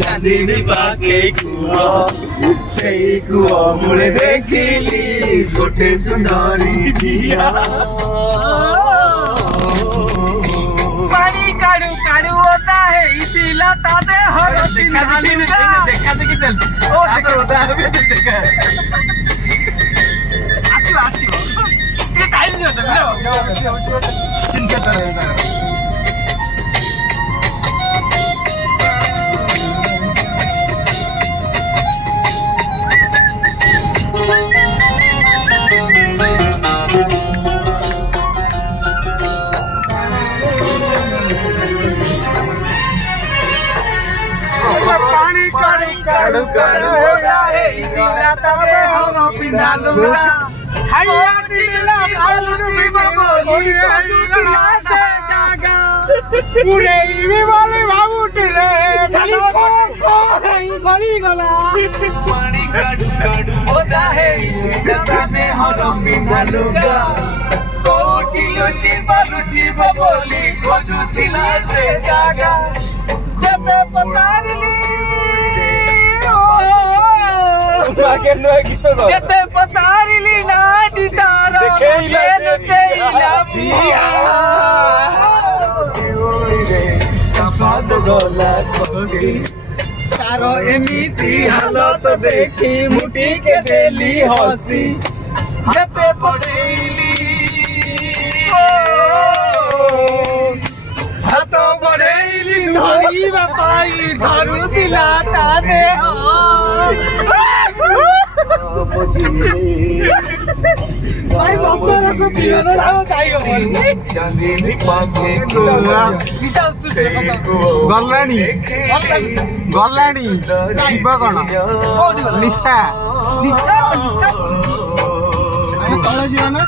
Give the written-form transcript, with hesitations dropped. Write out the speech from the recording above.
ଚାନ୍ଦିନୀ ପାଖେ କୁଅ ସେଇ କୁଅ ମୂଳେ ଦେଖିଲି ଗୋଟେ ସୁନ୍ଦରୀ ଝିଅ। ପାଣି କାଢୁ କାଢୁ ଓଦା ହେଇଥିଲା ତା ଦେହର ଦେଖା ଦେଖି ଚାଲିଛି। ଆସିବ ଆସିବ ଟିକେ ଟାଇମ୍ ଦିଅ ଚିନ୍ତା ପାଣି କାଢୁ କାଢୁ କାଢୁ ଓଦା ହେଇଥିଲା ତା ଦେହର ପିନ୍ଧା ଲୁଗା। ଭାବୁଥିଲେ ଗଳିଗଲା ପାଣି କାଢୁ କାଢୁ ଓଦା ହେଇଥିଲା ତା ଦେହର ପିନ୍ଧା ଲୁଗା। କୋଉଠି ଲୁଚିବ ଲୁଚିବ ବୋଲି ଖୋଜୁଥିଲା ସେ ଜାଗା। ଯେତେ ପଚାରିଲି ଯେତେ ପଚାରିଲି ନାଟି ତାର ତାର ଏମିତି ହାଲତ ଦେଖି ମୁଟିକେ ଦେଲି ହସି। ଯେତେ ପଢେଇଲି ହାତ ବଢେଇଲି ଧରିବା ପାଇଁ ଧରୁଥିଲା ତା ଦେହ। ଚାନ୍ଦିନୀ ପାଖେ ଗଲାଣି ଗଲାଣି ଯିବ କଣ ନିଶା ତଳ ଯିବା ନା?